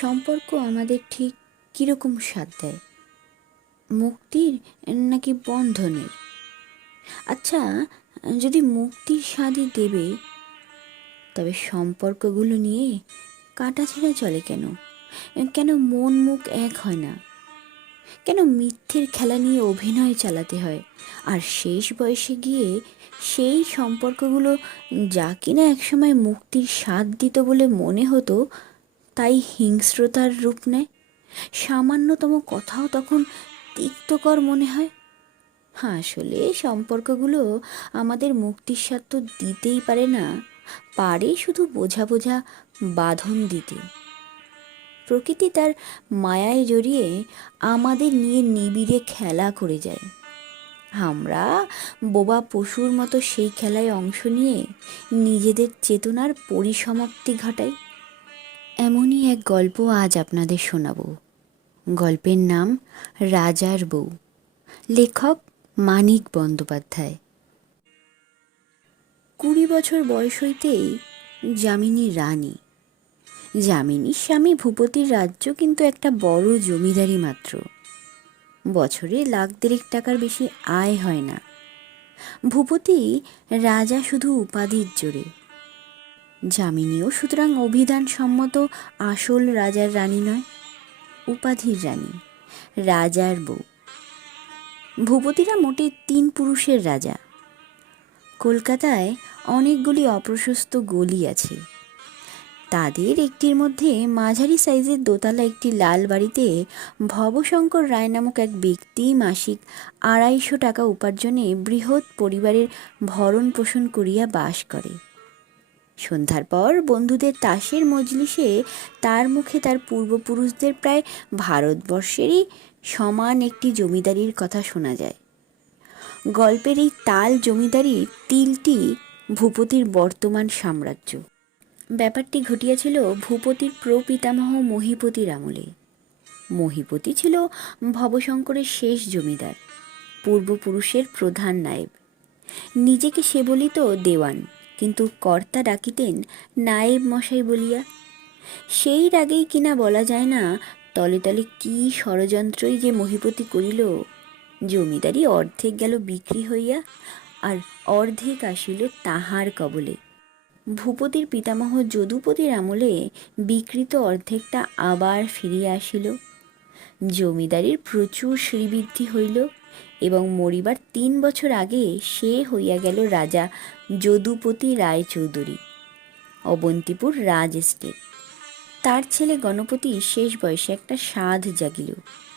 সম্পর্ক আমাদের ঠিক কীরকম স্বাদ দেয়? মুক্তির নাকি বন্ধনের? আচ্ছা, যদি মুক্তির স্বাদই দেবে, তবে সম্পর্কগুলো নিয়ে কাটাছেঁড়া চলে কেন? কেন মন মুখ এক হয় না? কেন মিথ্যের খেলা নিয়ে অভিনয় চালাতে হয়? আর শেষ বয়সে গিয়ে সেই সম্পর্কগুলো, যা কিনা একসময় মুক্তির স্বাদ দিত বলে মনে হতো, তাই হিংস্রতার রূপ নেয়। সামান্যতম কথাও তখন তিক্তকর মনে হয়। আসলে সম্পর্কগুলো আমাদের মুক্তির স্বাদ তো দিতেই পারে না, পারে শুধু বোঝা বোঝা বাঁধন দিতে। প্রকৃতি তার মায়ায় জড়িয়ে আমাদের নিয়ে নিবিড়ে খেলা করে যায়। আমরা বোবা পশুর মতো সেই খেলায় অংশ নিয়ে নিজেদের চেতনার পরিসমাপ্তি ঘটাই। এমনই এক গল্প আজ আপনাদের শোনাবো। গল্পের নাম রাজার বউ। লেখক মানিক বন্দ্যোপাধ্যায়। 20 বছর বয়স হইতেই যামিনী রানী। যামিনীর স্বামী ভূপতির রাজ্য কিন্তু একটা বড় জমিদারি মাত্র। বছরে লাখ দেড়েক টাকার বেশি আয় হয় না। ভূপতি রাজা শুধু উপাধির জোরে। যামিনীও সুতরাং অভিধানসম্মত আসল রাজার রানী নয়, উপাধির রানী, রাজার বউ। ভূপতিরা মোটে 3 পুরুষের রাজা। কলকাতায় অনেকগুলি অপ্রশস্ত গলি আছে। তাদের একটির মধ্যে মাঝারি সাইজের দোতলা একটি লাল বাড়িতে ভবশঙ্কর রায় নামক এক ব্যক্তি মাসিক 250 টাকা উপার্জনে বৃহৎ পরিবারের ভরণ পোষণ করিয়া বাস করে। সন্ধ্যার পর বন্ধুদের তাসের মজলিসে তার মুখে তার পূর্বপুরুষদের প্রায় ভারতবর্ষেরই সমান একটি জমিদারির কথা শোনা যায়। গল্পের এই তাল জমিদারির তিলটি ভূপতির বর্তমান সাম্রাজ্য। ব্যাপারটি ঘটিয়াছিল ভূপতির প্রপিতামহ মহীপতির আমলে। মহীপতি ছিল ভবশঙ্করের শেষ জমিদার, পূর্বপুরুষের প্রধান নায়েব। নিজেকে সে বলিত দেওয়ান, কিন্তু কর্তা ডাকিতেন নায়েব মশাই বলিয়া। সেই রাগেই কিনা বলা যায় না তলে তলে কি ষড়যন্ত্রই যে মহীপতি করিল। জমিদারি অর্ধেক গেল বিক্রি হইয়া, আর অর্ধেক আসিল তাহার কবলে। ভূপতির পিতামহ যদুপতির আমলে বিকৃত অর্ধেকটা আবার ফিরিয়া আসিল। জমিদারির প্রচুর শ্রীবৃদ্ধি হইল এবং মরিবার 3 বছর আগে সে হইয়া গেল রাজা যদুপতি রায়চৌধুরী, অবন্তিপুর রাজ এস্টেট। তার ছেলে গণপতি শেষ বয়সে একটা সাধ জাগিল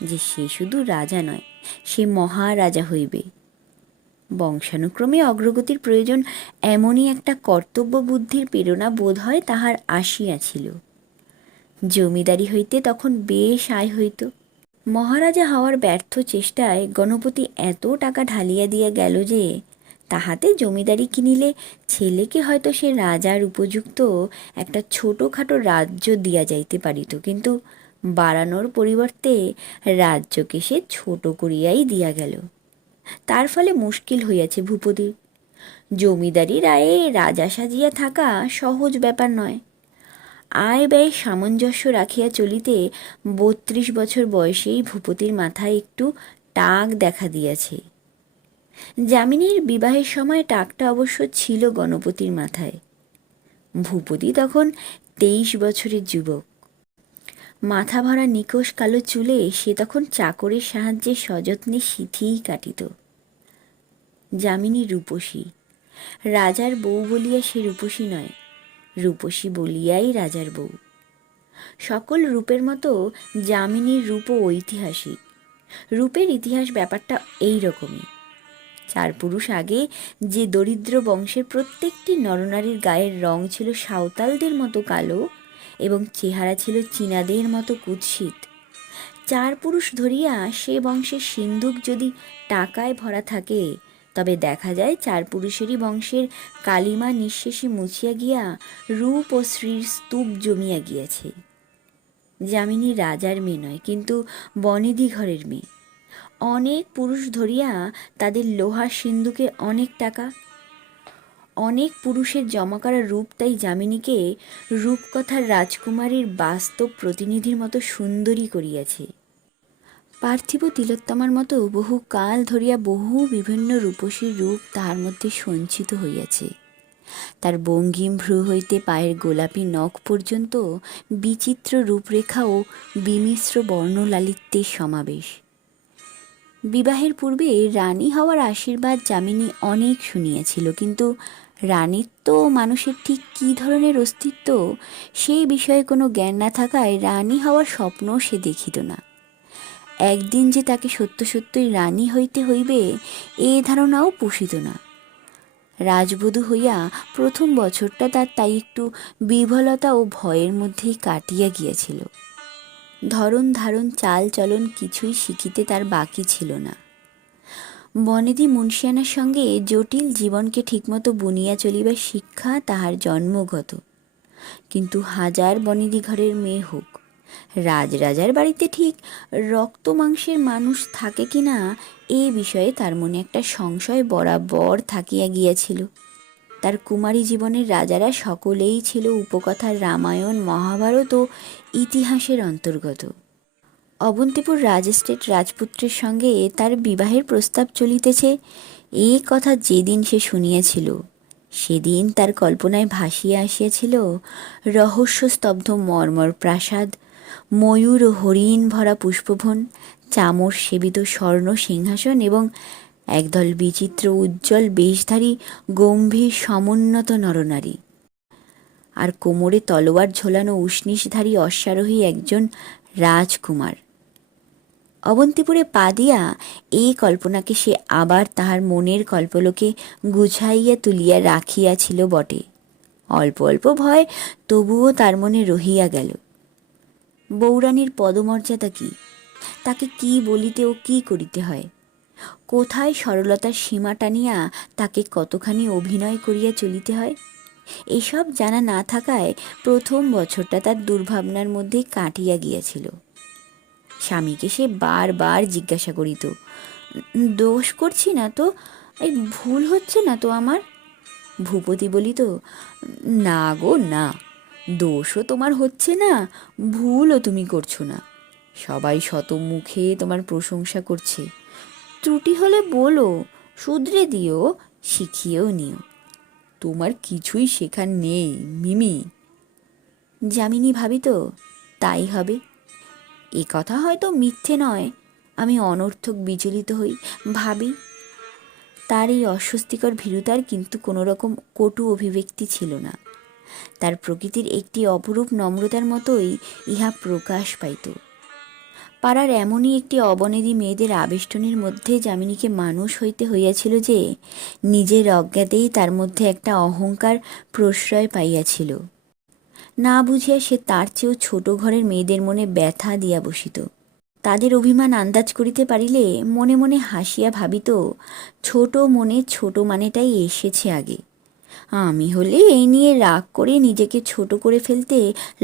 যে সে শুধু রাজা নয়, সে মহারাজা হইবে। বংশানুক্রমে অগ্রগতির প্রয়োজন, এমনই একটা কর্তব্য বুদ্ধির প্রেরণা বোধ হয় তাহার আসিয়াছিল। জমিদারি হইতে তখন বেশ আয় হইত। মহারাজা হওয়ার ব্যর্থ চেষ্টায় গণপতি এত টাকা ঢালিয়া দিয়া গেল যে তাহাতে জমিদারি কিনিলে ছেলেকে হয়তো সে রাজার উপযুক্ত একটা ছোটোখাটো রাজ্য দিয়া যাইতে পারিত, কিন্তু বাড়ানোর পরিবর্তে রাজ্যকে সে ছোট করিয়াই দিয়া গেল। তার ফলে মুশকিল হইয়াছে ভূপতির। জমিদারি রায়ে রাজা সাজিয়া থাকা সহজ ব্যাপার নয়। আয় ব্যয় সামঞ্জস্য রাখিয়া চলিতে 32 বছর বয়সেই ভূপতির মাথায় একটু টাক দেখা দিয়াছে। যামিনীর বিবাহের সময় টাকটা অবশ্য ছিল গণপতির মাথায়। ভূপতি তখন 23 বছরের যুবক। মাথা ভরা নিকোষ কালো চুলে সে তখন চাকরের সাহায্যে সযত্নে সিঁথিই কাটিত। যামিনী রূপসী। রাজার বউ বলিয়া সে রূপসী নয়, রূপসী বলিয়াই রাজার বউ। সকল রূপের মতো যামিনীর রূপও ঐতিহাসিক। রূপের ইতিহাস ব্যাপারটা এই রকমই। 4 পুরুষ আগে যে দরিদ্র বংশের প্রত্যেকটি নরনারীর গায়ের রং ছিল সাঁওতালদের মতো কালো এবং চেহারা ছিল চীনাদের মতো কুৎসিত, 4 পুরুষ ধরিয়া সে বংশের সিন্ধুক যদি টাকায় ভরা থাকে, তবে দেখা যায় 4 পুরুষেরই বংশের কালিমা নিঃশেষে মুছিয়া গিয়া রূপ ও শ্রীর স্তূপ জমিয়া গিয়াছে। যামিনী রাজার মেয়ে নয়, কিন্তু বনেদি ঘরের মেয়ে। অনেক পুরুষ ধরিয়া তাদের লোহার সিন্ধুকে অনেক টাকা, অনেক পুরুষের জমাকরা রূপ তাই যামিনীকে রূপকথার রাজকুমারীর বাস্তব প্রতিনিধির মতো সুন্দরী করিয়াছে। পার্থিব তিলোত্তমার মতো বহু কাল ধরিয়া বহু বিভিন্ন রূপসীর রূপ তাহার মধ্যে সঞ্চিত হইয়াছে। তার বঙ্গিম ভ্রু হইতে পায়ের গোলাপি নখ পর্যন্ত বিচিত্র রূপরেখা ও বিমিশ্র বর্ণলালিত্যের সমাবেশ। বিবাহের পূর্বে রানী হওয়ার আশীর্বাদ যামিনী অনেক শুনিয়াছিল, কিন্তু রানীর তো মানুষের ঠিক কী ধরনের অস্তিত্ব সেই বিষয়ে কোনো জ্ঞান না থাকায় রানী হওয়ার স্বপ্নও সে দেখিত না। একদিন যে তাকে সত্য সত্যই রানী হইতে হইবে এ ধারণাও পুষিত না। রাজবধূ হইয়া প্রথম বছরটা তার তাই একটু বিহ্বলতা ও ভয়ের মধ্যেই কাটিয়া গিয়াছিল। ধরন ধারণ চাল চলন কিছুই শিখিতে তার বাকি ছিল না। বনেদি মুন্সিয়ানার সঙ্গে জটিল জীবনকে ঠিকমতো বুনিয়া চলিবার শিক্ষা তাহার জন্মগত, কিন্তু হাজার বনেদি ঘরের মেয়ে হোক, রাজরাজার বাড়িতে ঠিক রক্ত মাংসের মানুষ থাকে কি না এ বিষয়ে তার মনে একটা সংশয় বরাবর থাকিয়া গিয়াছিল। তার কুমারী জীবনের রাজারা সকলেই ছিল উপকথার রামায়ণ, মহাভারত ও ইতিহাসের অন্তর্গত। অবন্তিপুর রাজেস্টেট রাজপুত্রের সঙ্গে তার বিবাহের প্রস্তাব চলিতেছে এ কথা যেদিন সে শুনিয়াছিল, সেদিন তার কল্পনায় ভাসিয়া আসিয়াছিল রহস্যস্তব্ধ মর্মর প্রাসাদ, ময়ূর ও হরিণ ভরা পুষ্পবন, চামর সেবিত স্বর্ণ সিংহাসন এবং একদল বিচিত্র উজ্জ্বল বেশধারী গম্ভীর সমুন্নত নরনারী, আর কোমরে তলোয়ার ঝোলানো উষ্ণিসধারী অশ্বারোহী একজন রাজকুমার। অবন্তিপুরে পা দিয়া এই কল্পনাকে সে আবার তাহার মনের কল্পলোকে গুছাইয়া তুলিয়া রাখিয়াছিল বটে। অল্প অল্প ভয় তবুও তার মনে রহিয়া গেল। বউরানীর পদমর্যাদা কি, তাকে কি বলিতে ও কি করিতে হয়, কোথায় সরলতার সীমা টানিয়া তাকে কতখানি অভিনয় করিয়া চলিতে হয়, এসব জানা না থাকায় প্রথম বছরটা তার দুর্ভাবনার মধ্যে কাটিয়া গিয়াছিল। স্বামীকে সে বারবার জিজ্ঞাসা করিত, দোষ করছি না তো, এই ভুল হচ্ছে না তো আমার? ভূপতি বলিত, না গো না, দোষও তোমার হচ্ছে না, ভুলও তুমি করছো না, সবাই শত মুখে তোমার প্রশংসা করছে, ত্রুটি হলে বলো, শুধরে দিও, শিখিয়েও নিও, তোমার কিছুই শেখার নেই মিমি। যামিনী ভাবিত তাই হবে। এ কথা হয়তো মিথ্যে নয়, আমি অনর্থক বিচলিত হই, ভাবি। তার এই অস্বস্তিকর ভীরুতার কিন্তু কোনো রকম কটু অভিব্যক্তি ছিল না। তার প্রকৃতির একটি অপরূপ নম্রতার মতোই ইহা প্রকাশ পাইত। পাড়ার এমনই একটি অবনেদি মেয়েদের আবেষ্টনীর মধ্যে যামিনীকে মানুষ হইতে হইয়াছিল যে নিজের অজ্ঞাতেই তার মধ্যে একটা অহংকার প্রশ্রয় পাইয়াছিল। না বুঝিয়া সে তার চেয়েও ছোট ঘরের মেয়েদের মনে ব্যথা দিয়া বসিত। তাদের অভিমান আন্দাজ করিতে পারিলে মনে মনে হাসিয়া ভাবিত, ছোট মনে ছোট মানেটাই এসেছে আগে। আমি হলে এই নিয়ে রাগ করে নিজেকে ছোট করে ফেলতে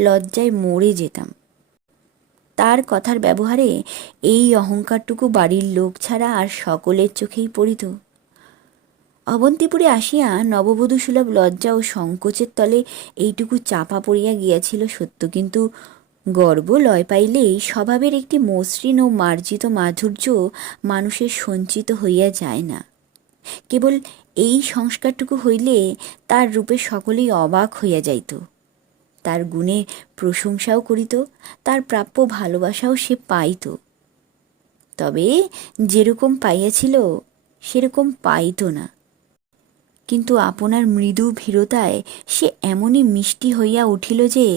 লজ্জায় মরে যেতাম। তার কথার ব্যবহারে এই অহংকারটুকু বাড়ির লোক ছাড়া আর সকলের চোখেই পড়িত। অবন্তিপুরে আসিয়া নববধূ সুলভ লজ্জা ও সংকোচের তলে এইটুকু চাপা পড়িয়া গিয়াছিল সত্য, কিন্তু গর্ব লয় পাইলেই স্বভাবের একটি মসৃণ ও মার্জিত মাধুর্য মানুষের সঞ্চিত হইয়া যায় না। কেবল এই সংস্কারটুকু হইলে তার রূপে সকলেই অবাক হইয়া যাইত, তার গুণে প্রশংসাও করিত, তার প্রাপ্য ভালোবাসাও সে পাইত। তবে যেরকম পাইয়াছিল সেরকম পাইত না। কিন্তু আপনার মৃদু ভীরতায় সে এমনই মিষ্টি হইয়া উঠিল যে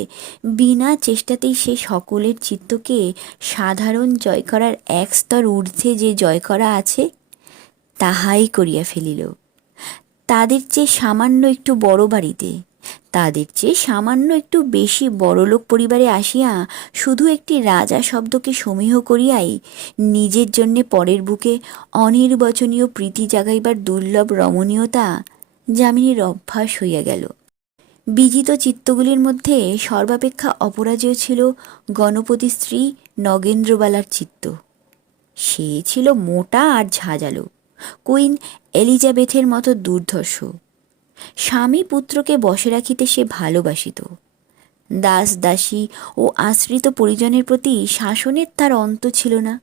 বিনা চেষ্টাতেই সে সকলের চিত্তকে সাধারণ জয় করার এক স্তর ঊর্ধ্বে যে জয় করা আছে তাহাই করিয়া ফেলিল। তাদের চেয়ে সামান্য একটু বড় বাড়িতে, তাদের চেয়ে সামান্য একটু বেশি বড়লোক পরিবারে আসিয়া শুধু একটি রাজা শব্দকে সমীহ করিয়াই নিজের জন্যে পরের বুকে অনির্বচনীয় প্রীতি জাগাইবার দুর্লভ রমণীয়তা যামিনীর অভ্যাস হইয়া গেল। বিজিত চিত্তগুলির মধ্যে সর্বাপেক্ষা অপরাজেয় ছিল গণপতি স্ত্রী নগেন্দ্রবালার চিত্ত। সে ছিল মোটা আর ঝাঁঝালো, কুইন এলিজাবেথের মতো দুর্ধর্ষ। স্বামী পুত্রকে বশে রাখিতে সে ভালোবাসিত। দাস দাসী ও আশ্রিত পরিজনের প্রতি শাসনের তার অন্ত ছিল না।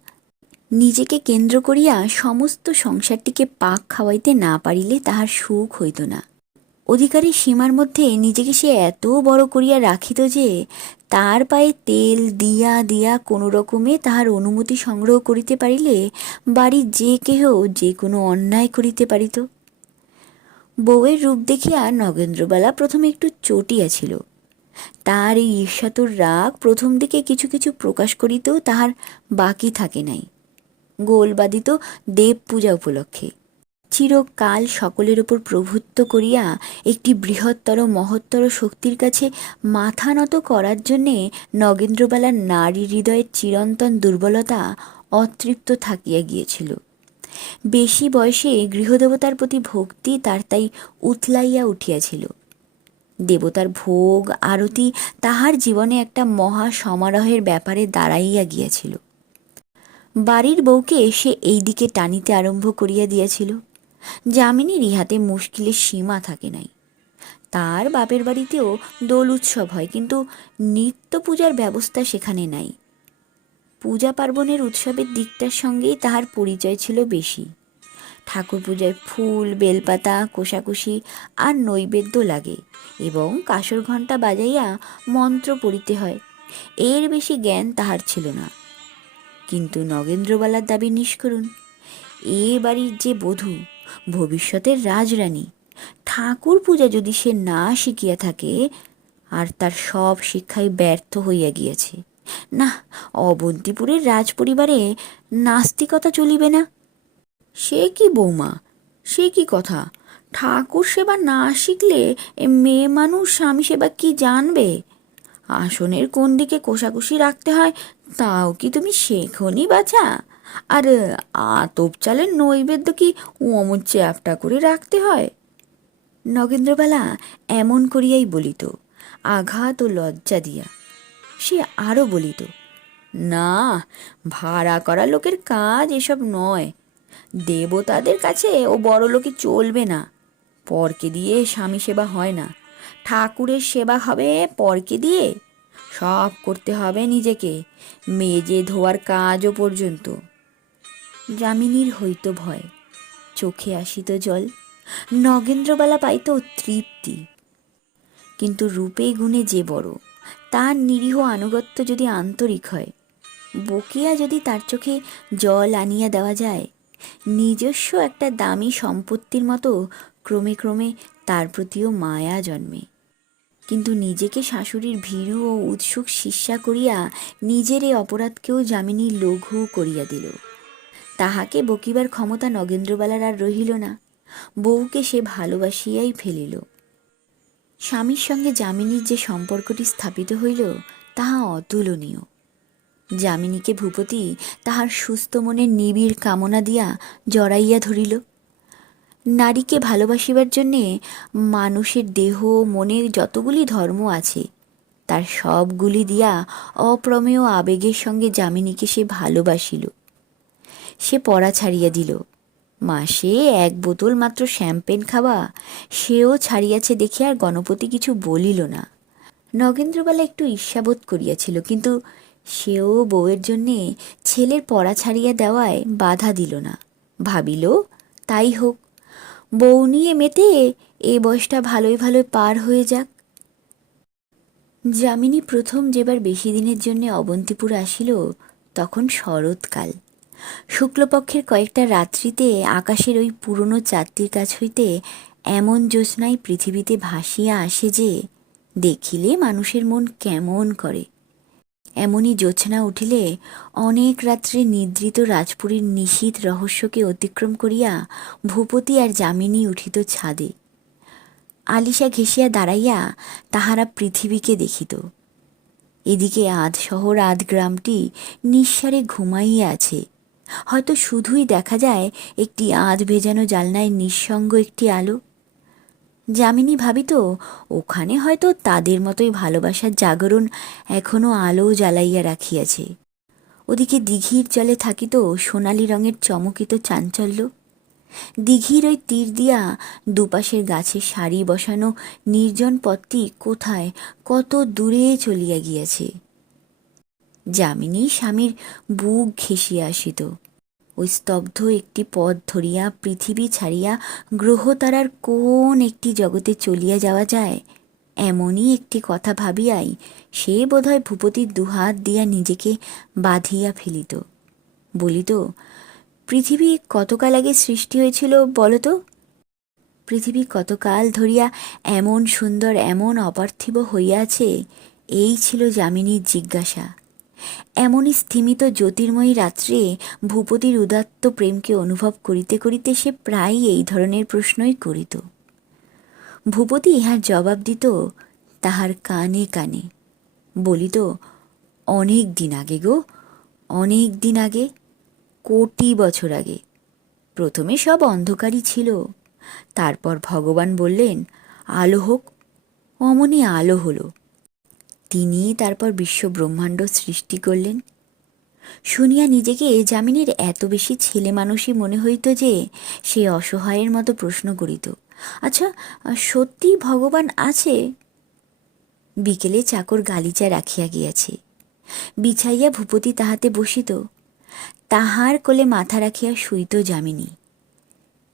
নিজেকে কেন্দ্র করিয়া সমস্ত সংসারটিকে পাক খাওয়াইতে না পারিলে তাহার সুখ হইত না। অধিকারী সীমার মধ্যে নিজেকে সে এত বড় করিয়া রাখিত যে তার পায়ে তেল দিয়া দিয়া কোনো রকমে তাহার অনুমতি সংগ্রহ করিতে পারিলে বাড়ির যে কেহ যে কোনো অন্যায় করিতে পারিত। বউয়ের রূপ দেখিয়া নগেন্দ্রবালা প্রথমে একটু চটিয়াছিল। তার এই ঈর্ষাতুর রাগ প্রথম দিকে কিছু কিছু প্রকাশ করিতেও তাহার বাকি থাকে নাই। গোল বাঁধিত দেব পূজা উপলক্ষে চিরকাল সকলের উপর প্রভুত্ব করিয়া একটি বৃহত্তর মহত্তর শক্তির কাছে মাথা নত করার জন্যে নগেন্দ্রবালার নারী হৃদয়ের চিরন্তন দুর্বলতা অতৃপ্ত থাকিয়া গিয়েছিল। বেশি বয়সে গৃহদেবতার প্রতি ভক্তি তার তাই উথলাইয়া উঠিয়াছিল। দেবতার ভোগ আরতি তাহার জীবনে একটা মহা সমারোহের ব্যাপারে দাঁড়াইয়া গিয়াছিল। বাড়ির বউকে সে এই দিকে টানিতে আরম্ভ করিয়া দিয়াছিল। যামিনীর ইহাতে মুশকিলের সীমা থাকে নাই। তার বাপের বাড়িতেও দোল উৎসব হয়, কিন্তু নিত্য পূজার ব্যবস্থা সেখানে নাই। পূজা পার্বণের উৎসবের দিকটার সঙ্গেই তাহার পরিচয় ছিল বেশি। ঠাকুর পূজায় ফুল বেলপাতা কোষাকুষি আর নৈবেদ্য লাগে এবং কাসর ঘণ্টা বাজাইয়া মন্ত্র পড়িতে হয়। এর বেশি জ্ঞান তাহার ছিল না। কিন্তু নগেন্দ্রবালার দাবি নিষ্করুণ। এ বাড়ির যে বধূ, ভবিষ্যতের রাজরানী, ঠাকুর পূজা যদি সে না শিখিয়া থাকে আর তার সব শিক্ষায় ব্যর্থ হইয়া গিয়েছে, না, অবন্তিপুরের রাজপরিবারে নাস্তিকতা চলিবে না। সে কি বৌমা, সে কি কথা? ঠাকুর সেবা না শিখলে এ মেয়ে মানুষ স্বামী সেবা কি জানবে? আসনের কোন দিকে কোষাকুষি রাখতে হয় তাও কি তুমি শেখনি বাছা? আর আতপ চালের নৈবেদ্য কি অমন চ্যাপটা করে রাখতে হয়? নগেন্দ্রবালা এমন করিয়াই বলিত, আঘাত ও লজ্জা দিয়া। সে আরও বলিত, না, ভাড়া করা লোকের কাজ এসব নয়। দেবতাদের কাছে ও বড় লোকে চলবে না। পরকে দিয়ে স্বামী সেবা হয় না। ঠাকুরের সেবা হবে পরকে দিয়ে? সব করতে হবে নিজেকে, মেজে ধোয়ার কাজও পর্যন্ত। যামিনীর হইত ভয়, চোখে আসিত জল। নগেন্দ্রবালা পাইত তৃপ্তি। কিন্তু রূপে গুণে যে বড়, তার নিরীহ আনুগত্য যদি আন্তরিক হয়, বকিয়া যদি তার চোখে জল আনিয়া দেওয়া যায়, নিজস্ব একটা দামি সম্পত্তির মতো ক্রমে ক্রমে তার প্রতিও মায়া জন্মে। কিন্তু নিজেকে শাশুড়ির ভীরু ও উৎসুক শিষ্যা করিয়া নিজের এই অপরাধকেও যামিনী লঘু করিয়া দিল। তাহাকে বকিবার ক্ষমতা নগেন্দ্রবালার আর রহিল না। বউকে সে ভালোবাসিয়াই ফেলিল। স্বামীর সঙ্গে যামিনীর যে সম্পর্কটি স্থাপিত হইল তাহা অতুলনীয়। যামিনীকে ভূপতি তাহার সুস্থ মনের নিবিড় কামনা দিয়া জড়াইয়া ধরিল। নারীকে ভালোবাসিবার জন্যে মানুষের দেহ মনের যতগুলি ধর্ম আছে তার সবগুলি দিয়া অপ্রমেয় আবেগের সঙ্গে যামিনীকে সে ভালোবাসিল। সে পড়া ছাড়িয়া দিল। মাসে 1 বোতল মাত্র শ্যাম্পেন খাওয়া সেও ছাড়িয়াছে দেখে আর গণপতি কিছু বলিল না। নগেন্দ্রবালা একটু ঈর্ষাবোধ করিয়াছিল, কিন্তু সেও বউয়ের জন্যে ছেলের পড়া ছাড়িয়া দেওয়ায় বাধা দিল না। ভাবিল, তাই হোক, বউ নিয়ে মেতে এ বয়সটা ভালোই ভালোই পার হয়ে যাক। যামিনী প্রথম যেবার বেশি দিনের জন্য অবন্তিপুর আসিল তখন শরৎকাল। শুক্লপক্ষের কয়েকটা রাত্রিতে আকাশের ওই পুরনো চাঁদটির কাছ হইতে এমন জ্যোৎস্নায় পৃথিবীতে ভাসিয়া আসে যে দেখিলে মানুষের মন কেমন করে। এমনই জ্যোৎস্না উঠিলে অনেক রাত্রে নিদ্রিত রাজপুরীর নিশীথ রহস্যকে অতিক্রম করিয়া ভূপতি আর যামিনী উঠিত ছাদে। আলিশা ঘেঁষিয়া দাঁড়াইয়া তাহারা পৃথিবীকে দেখিত। এদিকে আধ শহর আধ গ্রামটি নিঃসারে ঘুমাইয়া আছে। হয়তো শুধুই দেখা যায় একটি আধ ভেজানো জালনায় নিঃসঙ্গ একটি আলো। যামিনী ভাবিত ওখানে হয়তো তাদের মতোই ভালোবাসার জাগরণ এখনো আলো জ্বালাইয়া রাখিয়াছে। ওদিকে দিঘির জলে থাকিত সোনালি রঙের চমকিত চাঞ্চল্য। দিঘির ওই তীর দিয়া দুপাশের গাছে সারি বসানো নির্জন পথটি কোথায় কত দূরে চলিয়া গিয়াছে। যামিনী স্বামীর বুক ঘেঁষিয়া আসিত। ওই স্তব্ধ একটি পথ ধরিয়া পৃথিবী ছাড়িয়া গ্রহতারার কোন একটি জগতে চলিয়া যাওয়া যায়, এমনই একটি কথা ভাবিয়াই সে বোধহয় ভূপতির দুহাত দিয়া নিজেকে বাঁধিয়া ফেলিত। বলিত, পৃথিবী কতকাল আগে সৃষ্টি হয়েছিল বলো তো? পৃথিবী কতকাল ধরিয়া এমন সুন্দর এমন অপার্থিব হইয়াছে, এই ছিল যামিনীর জিজ্ঞাসা। এমনই স্থিমিত জ্যোতির্ময়ী রাত্রে ভূপতির উদাত্ত প্রেমকে অনুভব করিতে করিতে সে প্রায়ই এই ধরনের প্রশ্নই করিত। ভূপতি ইহার জবাব দিত তাহার কানে কানে। বলিত, অনেক দিন আগে গো, অনেক দিন আগে, কোটি বছর আগে। প্রথমে সব অন্ধকারই ছিল, তারপর ভগবান বললেন আলো হোক, অমনি আলো হলো। তিনি তারপর বিশ্ব ব্রহ্মাণ্ড সৃষ্টি করলেন। শুনিয়া নিজেকে যামিনীর এত বেশি ছেলে মানুষই মনে হইত যে সে অসহায়ের মতো প্রশ্ন করিত, আচ্ছা সত্যি ভগবান আছে? বিকেলে চাকর গালিচা রাখিয়া গিয়াছে, বিছাইয়া ভূপতি তাহাতে বসিত। তাহার কোলে মাথা রাখিয়া শুইত যামিনী।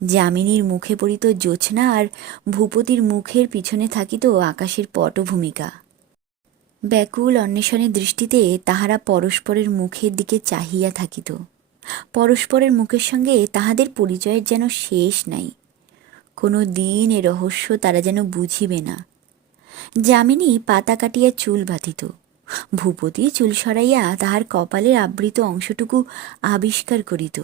যামিনীর মুখে পড়িত জ্যোৎস্না, আর ভূপতির মুখের পিছনে থাকিত আকাশের পটভূমিকা। ব্যাকুল অন্বেষণের দৃষ্টিতে তাহারা পরস্পরের মুখের দিকে চাহিয়া থাকিত। পরস্পরের মুখের সঙ্গে তাহাদের পরিচয়ের যেন শেষ নাই। কোনো দিন এ রহস্য তারা যেন বুঝিবে না। যামিনী পাতা কাটিয়া চুল বাঁধিত, ভূপতি চুল সরাইয়া তাহার কপালের আবৃত অংশটুকু আবিষ্কার করিত।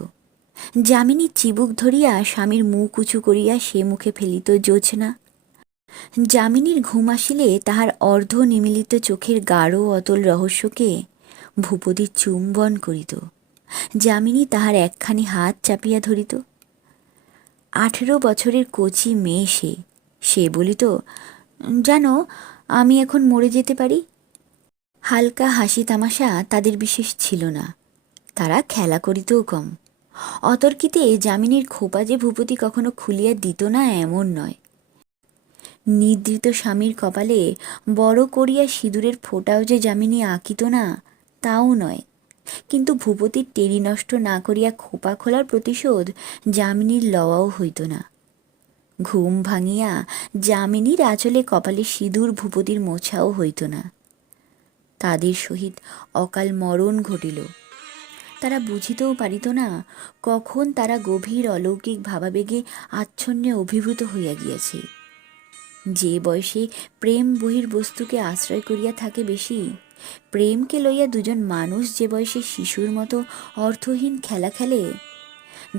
যামিনী চিবুক ধরিয়া স্বামীর মুখ উঁচু করিয়া সে মুখে ফেলিত জ্যোৎস্না। যামিনীর ঘুম আসিলে তাহার অর্ধ নিমীলিত চোখের গাঢ় অতল রহস্যকে ভূপতি চুম্বন করিত। যামিনী তাহার একখানি হাত চাপিয়া ধরিত। 18 বছরের কচি মেয়ে সে বলিত, জানো আমি এখন মরে যেতে পারি। হালকা হাসি তামাশা তাদের বিশেষ ছিল না, তারা খেলা করিতেও কম। অতর্কিতে যামিনীর খোপা যে ভূপতি কখনো খুলিয়া দিত না এমন নয়। নিদ্রিত স্বামীর কপালে বড় করিয়া সিঁদুরের ফোঁটাও যে যামিনী আঁকিত না তাও নয়, কিন্তু ভূপতির টেরি নষ্ট না করিয়া খোপা খোলার প্রতিশোধ যামিনীর লওয়াও হইত না। ঘুম ভাঙিয়া যামিনীর আঁচলে কপালে সিঁদুর ভূপতির মোছাও হইত না। তাদের সহিত অকাল মরণ ঘটিল। তারা বুঝিতেও পারিত না কখন তারা গভীর অলৌকিক ভাবাবেগে আচ্ছন্নে অভিভূত হইয়া গিয়াছে। যে বয়সে প্রেম বহির্বস্তুকে আশ্রয় করিয়া থাকে বেশি, প্রেমকে লইয়া দুজন মানুষ যে বয়সে শিশুর মতো অর্থহীন খেলা খেলে,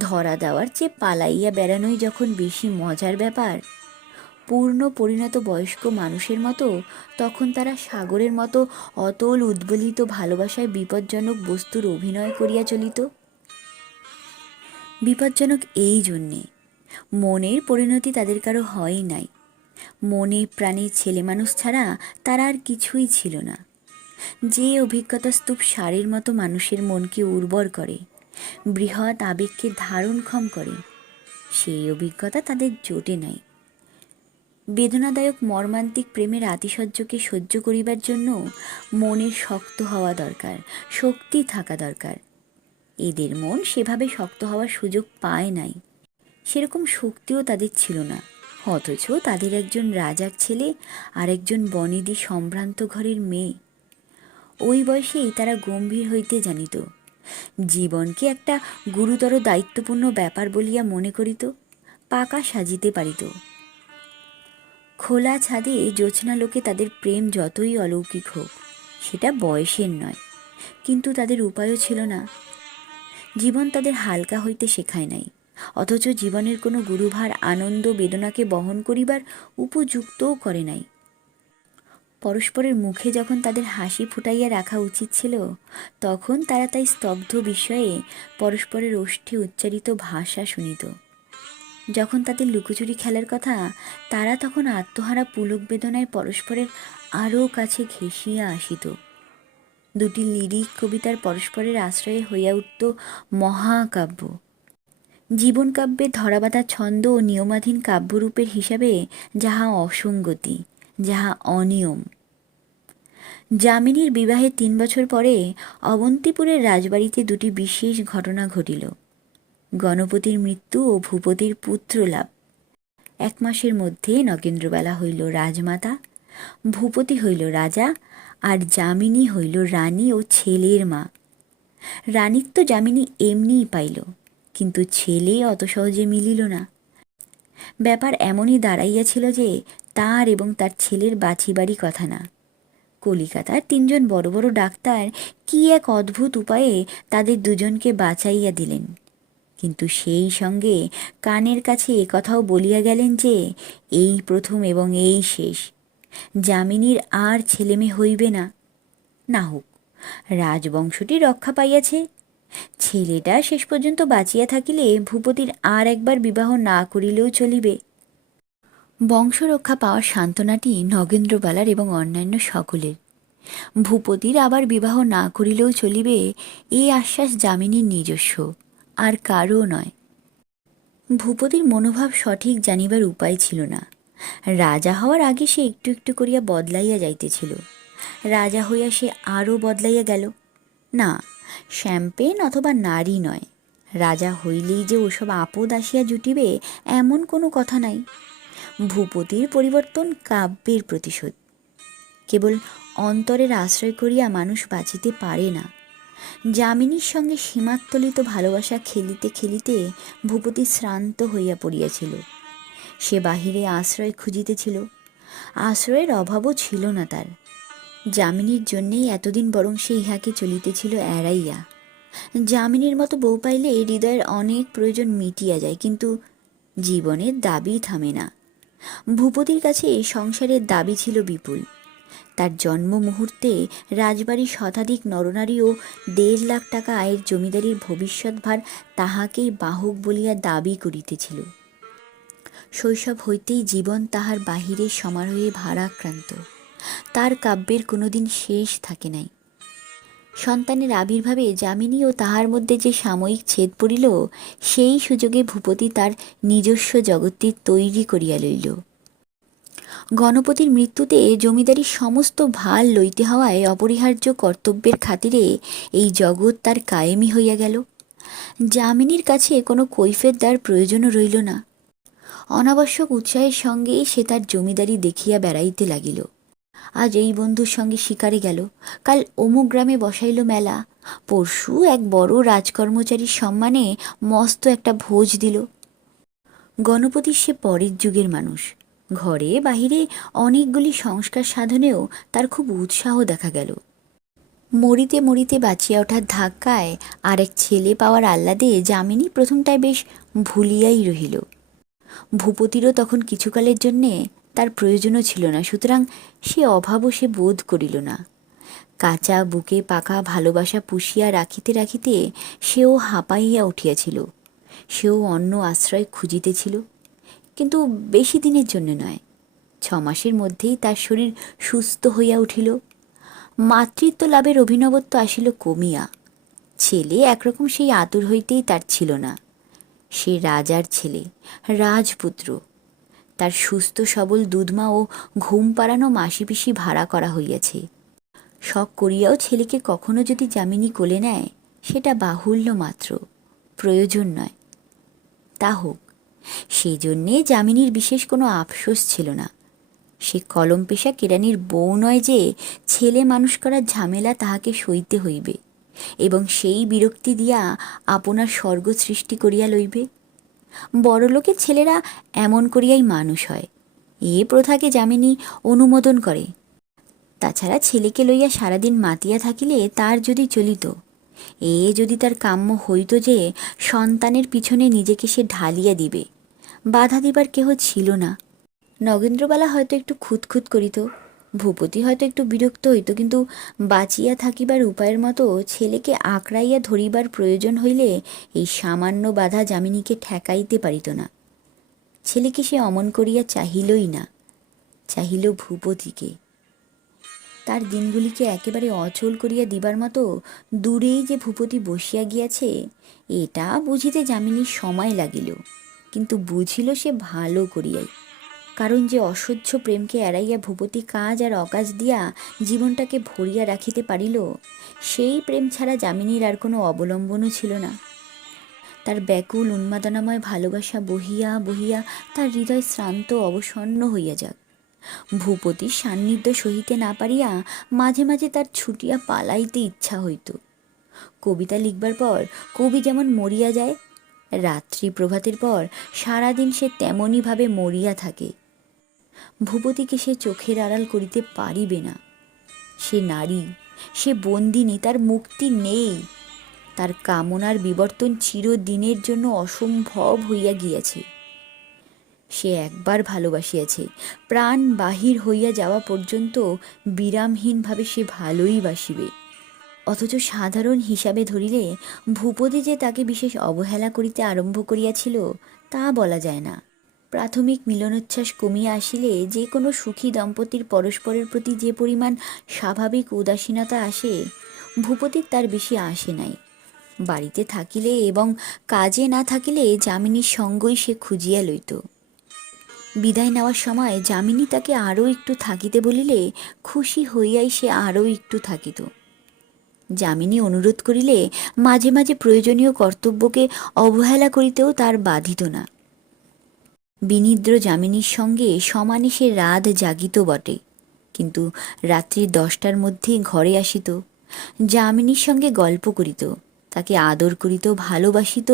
ধরা দেওয়ার চেয়ে পালাইয়া বেড়ানোই যখন বেশি মজার ব্যাপার, পূর্ণ পরিণত বয়স্ক মানুষের মতো তখন তারা সাগরের মতো অতল উদ্বেলিত ভালোবাসায় বিপজ্জনক বস্তুর অভিনয় করিয়া চলিত। বিপজ্জনক এই জন্যে মনের পরিণতি তাদের কারো হয় নাই। মনে প্রাণে ছেলে মানুষ ছাড়া তারা আর কিছুই ছিল না। যে অভিজ্ঞতা স্তূপ সারের মতো মানুষের মনকে উর্বর করে, বৃহৎ আবেগকে ধারণক্ষম করে, সেই অভিজ্ঞতা তাদের জোটে নাই। বেদনাদায়ক মর্মান্তিক প্রেমের আতিশয্যকে সহ্য করিবার জন্য মনের শক্ত হওয়া দরকার, শক্তি থাকা দরকার। এদের মন সেভাবে শক্ত হওয়ার সুযোগ পায় নাই, সেরকম শক্তিও তাদের ছিল না। অথচ তাদের একজন রাজার ছেলে আর একজন বনেদি সম্ভ্রান্ত ঘরের মেয়ে। ওই বয়সেই তারা গম্ভীর হইতে জানিত, জীবনকে একটা গুরুতর দায়িত্বপূর্ণ ব্যাপার বলিয়া মনে করিত, পাকা সাজিতে পারিত। খোলা ছাদে জ্যোৎস্নালোকে তাদের প্রেম যতই অলৌকিক হোক, সেটা বয়সের নয়, কিন্তু তাদের উপায়ও ছিল না। জীবন তাদের হালকা হইতে শেখায় নাই, অথচ জীবনের কোনো গুরুভার আনন্দ বেদনাকে বহন করিবার উপযুক্তও করে নাই। পরস্পরের মুখে যখন তাদের হাসি ফুটাইয়া রাখা উচিত ছিল, তখন তারা তাই স্তব্ধ বিস্ময়ে পরস্পরের ওষ্ঠে উচ্চারিত ভাষা শুনিত। যখন তাদের লুকোচুরি খেলার কথা, তারা তখন আত্মহারা পুলক বেদনায় পরস্পরের আরও কাছে ঘেঁষিয়া আসিত। দুটি লিরিক কবিতার পরস্পরের আশ্রয়ে হইয়া উঠত মহাকাব্য। জীবনকাব্যে ধরাবাঁধা ছন্দ ও নিয়মাধীন কাব্যরূপের হিসাবে যাহা অসঙ্গতি, যাহা অনিয়ম। যামিনীর বিবাহের 3 বছর পরে অবন্তিপুরের রাজবাড়িতে দুটি বিশেষ ঘটনা ঘটিল। গণপতির মৃত্যু ও ভূপতির পুত্র লাভ। 1 মাসের মধ্যে নগেন্দ্রবালা হইল রাজমাতা, ভূপতি হইল রাজা, আর যামিনী হইল রানী ও ছেলের মা। রানীর তো যামিনী এমনিই পাইল, কিন্তু ছেলে অত সহজে মিলিল না। ব্যাপার এমনই দাঁড়াইয়াছিল যে তার এবং তার ছেলের বাছিবাড়ি কথা না। কলিকাতার 3 জন বড় বড় ডাক্তার কি এক অদ্ভুত উপায়ে তাদের দুজনকে বাঁচাইয়া দিলেন, কিন্তু সেই সঙ্গে কানের কাছে একথাও বলিয়া গেলেন যে এই প্রথম এবং এই শেষ, যামিনীর আর ছেলেমেয়ে হইবে না। না হোক, রাজবংশটি রক্ষা পাইয়াছে। ছেলেটা শেষ পর্যন্ত বাঁচিয়া থাকিলে ভূপতির আর একবার বিবাহ না করিলেও চলিবে। বংশরক্ষা পাওয়ার সান্ত্বনাটি নগেন্দ্রবালার এবং অন্যান্য সকলের। ভূপতির আবার বিবাহ না করিলেও চলিবে, এই আশ্বাস যামিনীর নিজস্ব, আর কারও নয়। ভূপতির মনোভাব সঠিক জানিবার উপায় ছিল না। রাজা হওয়ার আগে সে একটু একটু করিয়া বদলাইয়া যাইতেছিল। রাজা হইয়া সে আরও বদলাইয়া গেল। না, শ্যাম্পেন অথবা নারী নয়, রাজা হইলেই যে ওসব আপদ আসিয়া জুটিবে এমন কোনো কথা নাই। ভূপতির পরিবর্তন কাব্যের প্রতিশোধ। কেবল অন্তরের আশ্রয় করিয়া মানুষ বাঁচিতে পারে না। যামিনীর সঙ্গে সীমাত্তলিত ভালোবাসা খেলিতে খেলিতে ভূপতি শ্রান্ত হইয়া পড়িয়াছিল। সে বাহিরে আশ্রয় খুঁজিতেছিল। আশ্রয়ের অভাবও ছিল না তার। যামিনীর জন্যেই এতদিন বরং সে ইহাকে চলিতেছিল এড়াইয়া। যামিনীর মতো বউ পাইলে হৃদয়ের অনেক প্রয়োজন মিটিয়া যায়, কিন্তু জীবনের দাবি থামে না। ভূপতির কাছে সংসারের দাবি ছিল বিপুল। তার জন্ম মুহূর্তে রাজবাড়ির শতাধিক নরনারী ও 1.5 লাখ টাকা আয়ের জমিদারির ভবিষ্যৎ ভার তাহাকেই বাহক বলিয়া দাবি করিতেছিল। শৈশব হইতেই জীবন তাহার বাহিরের সমারোহে ভারাক্রান্ত। তার কাব্যের কোনোদিন শেষ থাকে নাই। সন্তানের আবির্ভাবে যামিনী ও তাহার মধ্যে যে সাময়িক ছেদ পড়িল, সেই সুযোগে ভূপতি তার নিজস্ব জগৎটি তৈরি করিয়া লইল। গণপতির মৃত্যুতে জমিদারির সমস্ত ভার লইতে হওয়ায় অপরিহার্য কর্তব্যের খাতিরে এই জগৎ তার কায়েমি হইয়া গেল। যামিনীর কাছে কোনো কৈফিয়ত দেওয়ার প্রয়োজনও রইল না। অনাবশ্যক উৎসাহের সঙ্গে সে তার জমিদারি দেখিয়া বেড়াইতে লাগিল। আজ এই বন্ধুর সঙ্গে শিকারে গেল, কাল অমুক গ্রামে বসাইল মেলা, পরশু এক বড় রাজকর্মচারীর সম্মানে মস্ত একটা ভোজ দিল। গণপতি সে পরের যুগের মানুষ। ঘরে বাহিরে অনেকগুলি সংস্কার সাধনেও তার খুব উৎসাহ দেখা গেল। মরিতে মরিতে বাঁচিয়া ওঠার ধাক্কায় আর এক ছেলে পাওয়ার আহ্লাদে যামিনী প্রথমটায় বেশ ভুলিয়াই রহিল। ভূপতিরও তখন কিছুকালের জন্যে তার প্রয়োজনও ছিল না, সুতরাং সে অভাবও সে বোধ করিল না। কাঁচা বুকে পাকা ভালোবাসা পুষিয়া রাখিতে রাখিতে সেও হাঁপাইয়া উঠিয়াছিল। সেও অন্য আশ্রয় খুঁজিতেছিল, কিন্তু বেশি দিনের জন্য নয়। 6 মাসের মধ্যেই তার শরীর সুস্থ হইয়া উঠিল। মাতৃত্ব লাভের অভিনবত্ব আসিল কমিয়া। ছেলে একরকম সেই আতুর হইতেই তার ছিল না। সে রাজার ছেলে, রাজপুত্র। তার সুস্থ সবল দুধমা ও ঘুম পাড়ানো মাসি পিসি ভাড়া করা হইয়াছে। শখ করিয়াও ছেলেকে কখনো যদি যামিনী কোলে নেয়, সেটা বাহুল্য মাত্র, প্রয়োজন নয়। তা হোক, সেজন্যে যামিনীর বিশেষ কোনো আফসোস ছিল না। সে কলম পেশা কেরানির বউ নয় যে ছেলে মানুষ করার ঝামেলা তাহাকে সইতে হইবে এবং সেই বিরক্তি দিয়া আপনার স্বর্গ সৃষ্টি করিয়া লইবে। বড়লোকের ছেলেরা এমন করিয়াই মানুষ হয়, এ প্রথাকে যামিনী অনুমোদন করে। তাছাড়া ছেলেকে লইয়া সারাদিন মাতিয়া থাকিলে তার যদি চলিত, যদি তার কাম্য হইত যে সন্তানের পিছনে নিজেকে সে ঢালিয়া দিবে, বাধা দিবার কেহ ছিল না। নগেন্দ্রবালা হয়তো একটু খুঁতখুত করিত, ভূপতি হয়তো একটু বিরক্ত হইত, কিন্তু বাঁচিয়া থাকিবার উপায়ের মতো ছেলেকে আঁকড়াইয়া ধরিবার প্রয়োজন হইলে এই সামান্য বাধা যামিনীকে ঠেকাইতে পারিত না। ছেলেকে সে অমন করিয়া চাহিলই না, চাহিল ভূপতিকে। তার দিনগুলিকে একেবারে অচল করিয়া দিবার মতো দূরেই যে ভূপতি বসিয়া গিয়াছে, এটা বুঝিতে যামিনীর সময় লাগিল, কিন্তু বুঝিল সে ভালো করিয়াই। কারণ যে অসহ্য প্রেমকে এড়াইয়া ভূপতি কাজ আর অকাজ দিয়া জীবনটাকে ভরিয়া রাখিতে পারিল, সেই প্রেম ছাড়া যামিনীর আর কোনো অবলম্বনও ছিল না। তার ব্যাকুল উন্মাদনাময় ভালোবাসা বহিয়া বহিয়া তার হৃদয় শ্রান্ত অবসন্ন হইয়া যাক। ভূপতির সান্নিধ্য সহিতে না পারিয়া মাঝে মাঝে তার ছুটিয়া পালাইতে ইচ্ছা হইত। কবিতা লিখবার পর কবি যেমন মরিয়া যায়, রাত্রি প্রভাতের পর সারাদিন সে তেমনইভাবে মরিয়া থাকে। ভূপতিকে সে চোখের আড়াল করিতে পারিবে না। সে নারী, সে বন্দিনী, তার মুক্তি নেই। তার কামনার বিবর্তন চিরদিনের জন্য অসম্ভব হইয়া গিয়াছে। সে একবার ভালোবাসিয়াছে, প্রাণ বাহির হইয়া যাওয়া পর্যন্ত বিরামহীনভাবে সে ভালোই বাসিবে। অথচ সাধারণ হিসাবে ধরিলে ভূপতি যে তাকে বিশেষ অবহেলা করিতে আরম্ভ করিয়াছিল তা বলা যায় না। প্রাথমিক মিলনোচ্ছ্বাস কমিয়া আসিলে যে কোনো সুখী দম্পতির পরস্পরের প্রতি যে পরিমাণ স্বাভাবিক উদাসীনতা আসে, ভূপতির তার বেশি আসে নাই। বাড়িতে থাকিলে এবং কাজে না থাকিলে যামিনীর সঙ্গই সে খুঁজিয়া লইত। বিদায় নেওয়ার সময় যামিনী তাকে আরও একটু থাকিতে বলিলে খুশি হইয়াই সে আরও একটু থাকিত। যামিনী অনুরোধ করিলে মাঝে মাঝে প্রয়োজনীয় কর্তব্যকে অবহেলা করিতেও তার বাধিত না। বিনিদ্র যামিনীর সঙ্গে সমানে সে রাত জাগিত বটে, কিন্তু রাত্রি 10টার মধ্যে ঘরে আসিত, যামিনীর সঙ্গে গল্প করিত, তাকে আদর করিত, ভালোবাসিত।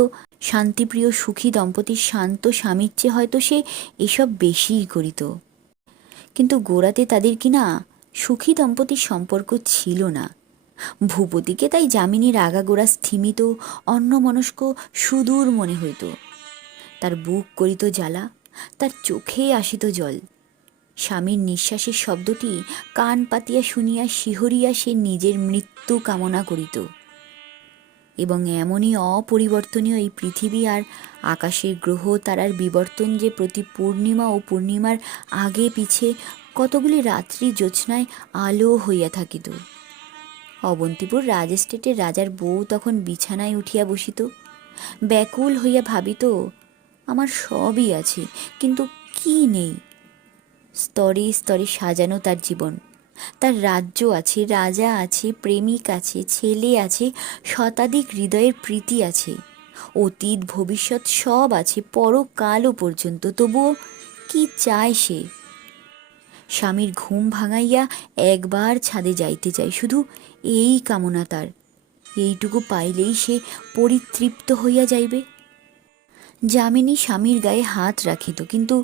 শান্তিপ্রিয় সুখী দম্পতির শান্ত স্বামীর চেয়ে হয়তো সে এসব বেশিই করিত। কিন্তু গোড়াতে তাদের কিনা সুখী দম্পতির সম্পর্ক ছিল না। ভূপতিকে তাই যামিনীর আগাগোড়া স্থিমিত, অন্যমনস্ক, সুদূর মনে হইত। তার বুক করিত জ্বালা, তার চোখে আসিত জল। স্বামীর নিঃশ্বাসের শব্দটি কান পাতিয়া শুনিয়া শিহরিয়া সে নিজের মৃত্যু কামনা করিত। এবং এমনই অপরিবর্তনীয় এই পৃথিবী আর আকাশের গ্রহ তারার বিবর্তন যে প্রতি পূর্ণিমা ও পূর্ণিমার আগে পিছে কতগুলি রাত্রি জ্যোৎস্নায় আলো হইয়া থাকিত। অবন্তিপুর রাজ এস্টেটের রাজার বউ তখন বিছানায় উঠিয়া বসিত, ব্যাকুল হইয়া ভাবিত, আমার সবই আছে, কিন্তু কি নেই। স্তরে স্তরে সাজানো তার জীবন, তার রাজ্য আছে, রাজা আছে, প্রেমিক আছে, ছেলে আছে, শতাধিক হৃদয়ের প্রীতি আছে, অতীত ভবিষ্যৎ সব আছে, পরকালও পর্যন্ত। তবুও কি চায় সে? স্বামীর ঘুম ভাঙাইয়া একবার ছাদে যাইতে চায়, শুধু এই কামনা তার। এইটুকু পাইলেই সে পরিতৃপ্ত হইয়া যাইবে। যামিনী স্বামীর গায়ে হাত রাখিত, কিন্তু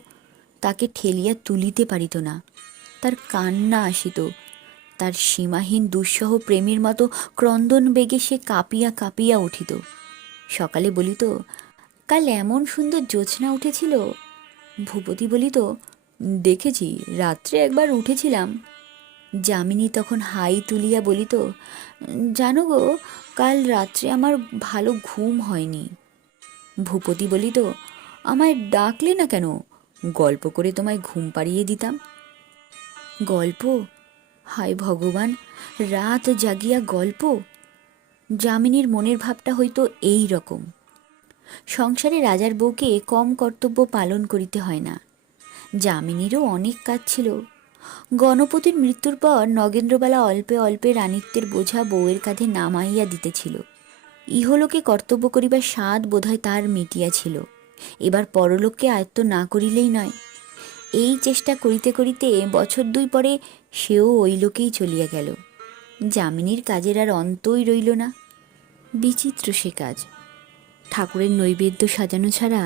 তাকে ঠেলিয়া তুলিতে পারিত না। তার কান্না আসিত, তার সীমাহীন দুঃসহ প্রেমের মতো ক্রন্দন বেগে সে কাঁপিয়া কাঁপিয়া উঠিত। সকালে বলিত, কাল এমন সুন্দর জ্যোৎস্না উঠেছিল। ভূপতি বলিত, দেখেছি, রাত্রে একবার উঠেছিলাম। যামিনী তখন হাই তুলিয়া বলিত, জানো গো, কাল রাত্রে আমার ভালো ঘুম হয়নি। ভূপতি বলিত, আমায় ডাকলে না কেন? গল্প করে তোমায় ঘুম পাড়িয়ে দিতাম। গল্প? হায় ভগবান, রাত জাগিয়া গল্প! যামিনীর মনের ভাবটা হয়তো এই রকম। সংসারে রাজার বউকে কম কর্তব্য পালন করিতে হয় না। যামিনীরও অনেক কাজ ছিল। গণপতির মৃত্যুর পর নগেন্দ্রবালা অল্পে অল্পে রানিত্বের বোঝা বউয়ের কাঁধে নামাইয়া দিতেছিল। ইহলোকে কর্তব্য করিবার স্বাদ বোধহয় তার মিটিয়াছিল। এবার পরলোককে আয়ত্ত না করিলেই নয়। এই চেষ্টা করিতে করিতে বছর 2 পরে সেও ওই লোকেই চলিয়া গেল। যামিনীর কাজের আর অন্তই রইল না। বিচিত্র সে কাজ। ঠাকুরের নৈবেদ্য সাজানো ছাড়া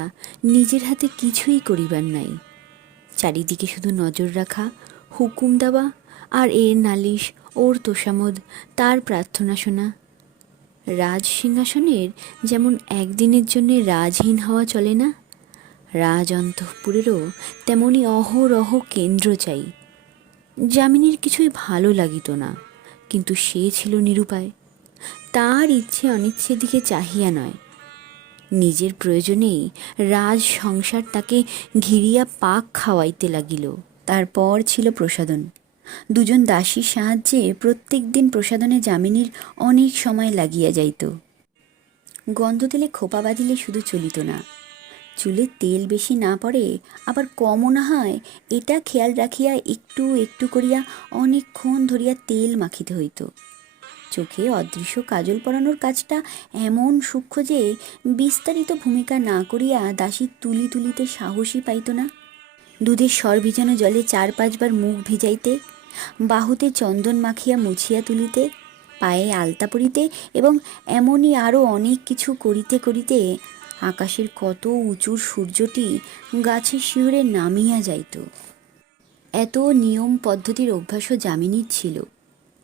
নিজের হাতে কিছুই করিবার নাই। চারিদিকে শুধু নজর রাখা, হুকুম দেওয়া, আর এর নালিশ, ওর তোষামোদ, তার প্রার্থনা শোনা। রাজ সিংহাসনের যেমন একদিনের জন্যে রাজহীন হওয়া চলে না, রাজ অন্তঃপুরেরও তেমনি অহরহ কেন্দ্র চাই। যামিনীর কিছুই ভালো লাগিত না, কিন্তু সে ছিল নিরুপায়। তার ইচ্ছে অনিচ্ছের দিকে চাহিয়া নয়, নিজের প্রয়োজনেই রাজ সংসার তাকে ঘিরিয়া পাক খাওয়াইতে লাগিল। তারপর ছিল প্রসাদন। দুজন দাসীর সাহায্যে প্রত্যেক দিন প্রসাদনে যামিনীর অনেক সময় লাগিয়া যাইত। গন্ধ তেলে খোপা বাঁধিলে শুধু চলিত না, চুলে তেল বেশি না পড়ে আবার কমও না হয়, এটা খেয়াল রাখিয়া একটু একটু করিয়া অনেকক্ষণ ধরিয়া তেল মাখিতে হইত। চোখে অদৃশ্য কাজল পরানোর কাজটা এমন সূক্ষ্ম যে বিস্তারিত ভূমিকা না করিয়া দাসী তুলি তুলিতে সাহসী পাইত না। দুধের স্বর ভিজানো জলে 4-5 বার মুখ ভিজাইতে, বাহুতে চন্দন মাখিয়া মুছিয়া তুলিতে, পায়ে আলতা পরিতে এবং এমনই আরও অনেক কিছু করিতে করিতে আকাশের কত উঁচুর সূর্যটি গাছের শিহরে নামিয়া যাইত। এত নিয়ম পদ্ধতির অভ্যাসও যামিনীর ছিল,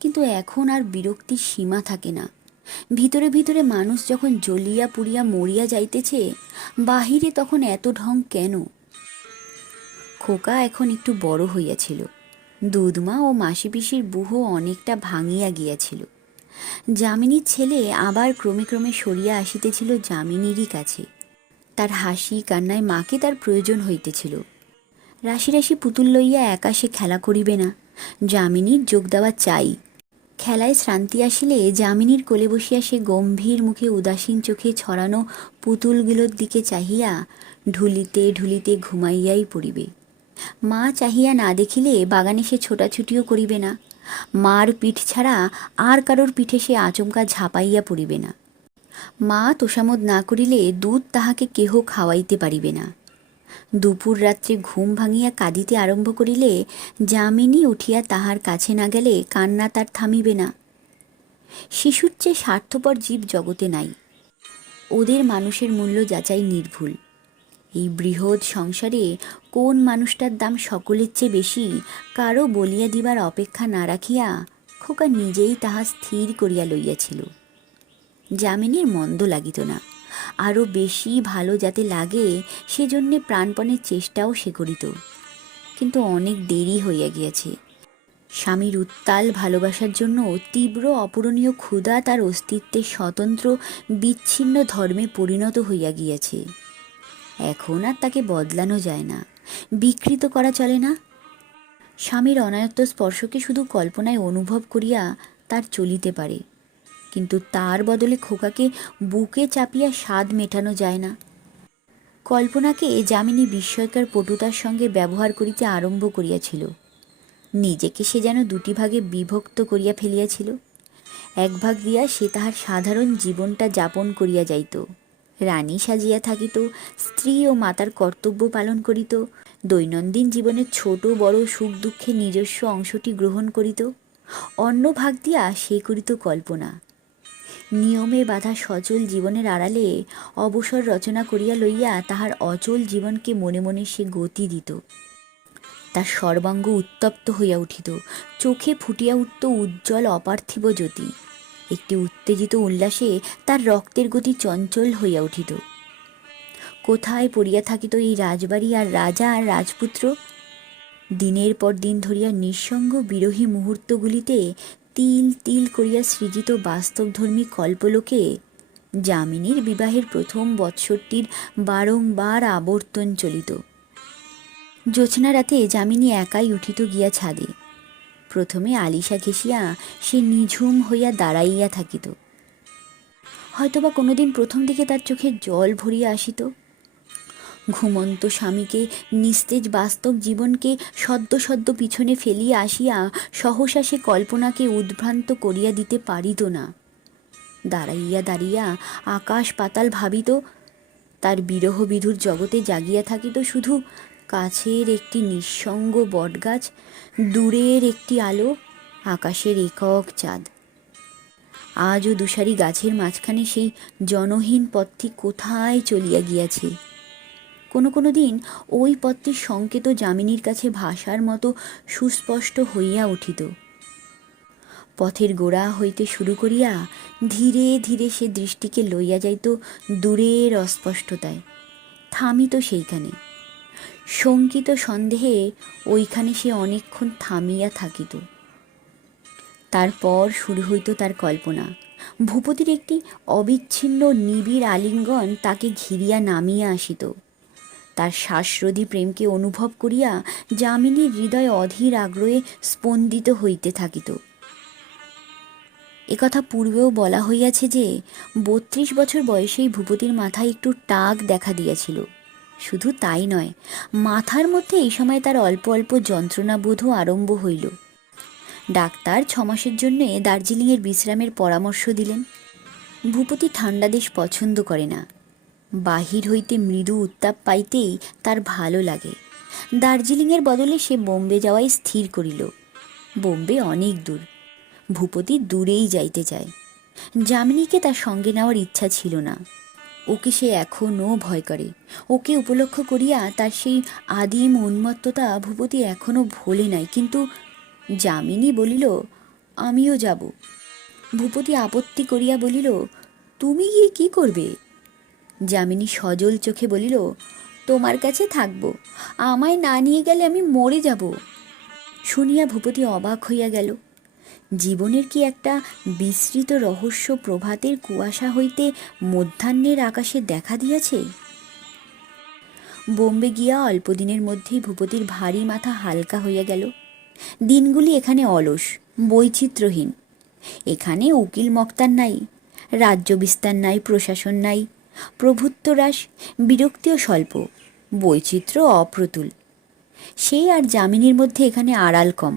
কিন্তু এখন আর বিরক্তির সীমা থাকে না। ভিতরে ভিতরে মানুষ যখন জ্বলিয়া পুড়িয়া মরিয়া যাইতেছে, বাহিরে তখন এত ঢং কেন? খোকা এখন একটু বড় হইয়াছিল, দুধমা ও মাসি পিসির বুহ অনেকটা ভাঙিয়া গিয়াছিল। যামিনীর ছেলে আবার ক্রমে ক্রমে সরিয়া আসিতেছিল যামিনীরই কাছে। তার হাসি কান্নায় মাকে তার প্রয়োজন হইতেছিল। রাশি রাশি পুতুল লইয়া একা সে খেলা করিবে না, যামিনীর যোগ দেওয়া চাই। খেলায় শ্রান্তি আসিলে যামিনীর কোলে বসিয়া সে গম্ভীর মুখে উদাসীন চোখে ছড়ানো পুতুলগুলোর দিকে চাহিয়া ঢুলিতে ঢুলিতে ঘুমাইয়াই পড়িবে। মা চাহিয়া না দেখিলে বাগানে সে ছোটাছুটিও করিবে না। মার পিঠ ছাড়া আর কারোর পিঠে সে আচমকা ঝাঁপাইয়া পড়িবে না। মা তোষামোদ না করিলে দুধ তাহাকে কেহ খাওয়াইতে পারিবে না। দুপুর রাত্রে ঘুম ভাঙিয়া কাঁদিতে আরম্ভ করিলে যামিনী উঠিয়া তাহার কাছে না গেলে কান্না তার থামিবে না। শিশুর চেয়ে স্বার্থপর জীব জগতে নাই। ওদের মানুষের মূল্য যাচাই নির্ভুল। এই বৃহৎ সংসারে কোন মানুষটার দাম সকলের চেয়ে বেশি কারো বলিয়া দিবার অপেক্ষা না রাখিয়া খোকা নিজেই তাহা স্থির করিয়া লইয়াছিল। যামিনীর মন্দ লাগিত না, আরও বেশি ভালো যাতে লাগে সেজন্যে প্রাণপণের চেষ্টাও সে করিত। কিন্তু অনেক দেরি হইয়া গিয়াছে। স্বামীর উত্তাল ভালোবাসার জন্য তীব্র অপূরণীয় ক্ষুধা তার অস্তিত্বের স্বতন্ত্র বিচ্ছিন্ন ধর্মে পরিণত হইয়া গিয়াছে। এখন আর তাকে বদলানো যায় না, বিকৃত করা চলে না। স্বামীর অনায়ত্ত স্পর্শকে শুধু কল্পনায় অনুভব করিয়া তার চলিতে পারে, কিন্তু তার বদলে খোকাকে বুকে চাপিয়া স্বাদ মেটানো যায় না। কল্পনাকে যামিনী বিস্ময়কর পটুতার সঙ্গে ব্যবহার করিতে আরম্ভ করিয়াছিল। নিজেকে সে যেন দুটি ভাগে বিভক্ত করিয়া ফেলিয়াছিল। এক ভাগ দিয়া সে তাহার সাধারণ জীবনটা যাপন করিয়া যাইত, রানী সাজিয়া থাকিত, স্ত্রী ও মাতার কর্তব্য পালন করিত, দৈনন্দিন জীবনের ছোট বড় সুখ দুঃখে নিজস্ব অংশটি গ্রহণ করিত। অন্য ভাগ দিয়া সে করিত কল্পনা। নিয়মে বাঁধা সচল জীবনের আড়ালে অবসর রচনা করিয়া লইয়া তাহার অচল জীবনকে মনে মনে সে গতি দিত। তার সর্বাঙ্গ উত্তপ্ত হইয়া উঠিত, চোখে ফুটিয়া উঠত উজ্জ্বল অপার্থিব জ্যোতি। একটি উত্তেজিত উল্লাসে তার রক্তের গতি চঞ্চল হইয়া উঠিত। কোথায় পড়িয়া থাকিত এই রাজবাড়ি আর রাজা আর রাজপুত্র? দিনের পর দিন ধরিয়া নিঃসঙ্গ বিরোহী মুহূর্তগুলিতে তিল তিল করিয়া সৃজিত বাস্তবধর্মী কল্পলোকে যামিনীর বিবাহের প্রথম বৎসরটির বারংবার আবর্তন চলিত। জ্যোৎস্না রাতে যামিনী একাই উঠিত গিয়া ছাদে। প্রথমে আলিশা ঘেঁষিয়া সে নিঝুম হইয়া দাঁড়াইয়া থাকিত। হয়তোবা কোনোদিন প্রথম দিকে তার চোখে জল ভরিয়া আসিত। ঘুমন্ত স্বামীকে, নিস্তেজ বাস্তব জীবনকে সদ্য সদ্য পিছনে ফেলিয়া আসিয়া সহসা সে কল্পনাকে উদ্ভ্রান্ত করিয়া দিতে পারিত না। দাঁড়াইয়া দাঁড়িয়া আকাশ পাতাল ভাবিত, তার বিরহ বিধুর জগতে জাগিয়া থাকিত শুধু কাছের একটি নিঃসঙ্গ বটগাছ, দূরের একটি আলো, আকাশের একক চাঁদ। আজও দুসারি গাছের মাঝখানে সেই জনহীন পথটি কোথায় চলিয়া গিয়াছে। কোনো কোনো দিন ওই পথটির সংকেত যামিনীর কাছে ভাষার মতো সুস্পষ্ট হইয়া উঠিত। পথের গোড়া হইতে শুরু করিয়া ধীরে ধীরে সে দৃষ্টিকে লইয়া যাইত দূরের অস্পষ্টতায়, থামিত সেইখানে। শঙ্কিত সন্দেহে ওইখানে সে অনেকক্ষণ থামিয়া থাকিত। তারপর শুরু হইত তার কল্পনা। ভূপতির একটি অবিচ্ছিন্ন নিবিড় আলিঙ্গন তাকে ঘিরিয়া নামিয়া আসিত। তার শ্বাসরোধী প্রেমকে অনুভব করিয়া যামিনীর হৃদয় অধীর আগ্রহে স্পন্দিত হইতে থাকিত। একথা পূর্বেও বলা হইয়াছে যে ৩২ বছর বয়সেই ভূপতির মাথায় একটু টাক দেখা দিয়াছিল। শুধু তাই নয়, মাথার মধ্যে এই সময় তার অল্প অল্প যন্ত্রণাবোধও আরম্ভ হইল। ডাক্তার ৬ মাসের জন্যে দার্জিলিংয়ের বিশ্রামের পরামর্শ দিলেন। ভূপতি ঠান্ডা দেশ পছন্দ করে না। বাহির হইতে মৃদু উত্তাপ পাইতেই তার ভালো লাগে। দার্জিলিংয়ের বদলে সে বোম্বে যাওয়াই স্থির করিল। বোম্বে অনেক দূর, ভূপতি দূরেই যাইতে চায়। যামিনীকে তার সঙ্গে নেওয়ার ইচ্ছা ছিল না। ওকে সে এখনও ভয় করে। ওকে উপলক্ষ করিয়া তার সেই আদিম উন্মত্ততা ভূপতি এখনও ভোলে নাই। কিন্তু যামিনী বলিল, আমিও যাব। ভূপতি আপত্তি করিয়া বলিল, তুমি গিয়ে কি করবে? যামিনী সজল চোখে বলিল, তোমার কাছে থাকব, আমায় না নিয়ে গেলে আমি মরে যাব। শুনিয়া ভূপতি অবাক হইয়া গেল। জীবনের কি একটা বিস্তৃত রহস্য প্রভাতের কুয়াশা হইতে মধ্যাহ্নের আকাশে দেখা দিয়াছে? বোম্বে গিয়া অল্পদিনের মধ্যেই ভূপতির ভারী মাথা হালকা হইয়া গেল। দিনগুলি এখানে অলস, বৈচিত্র্যহীন। এখানে উকিল মক্তার নাই, রাজ্য বিস্তার নাই, প্রশাসন নাই, প্রভুত্ব হ্রাস, বিরক্তিও স্বল্প, বৈচিত্র্য অপ্রতুল। সেই আর যামিনীর মধ্যে এখানে আড়াল কম।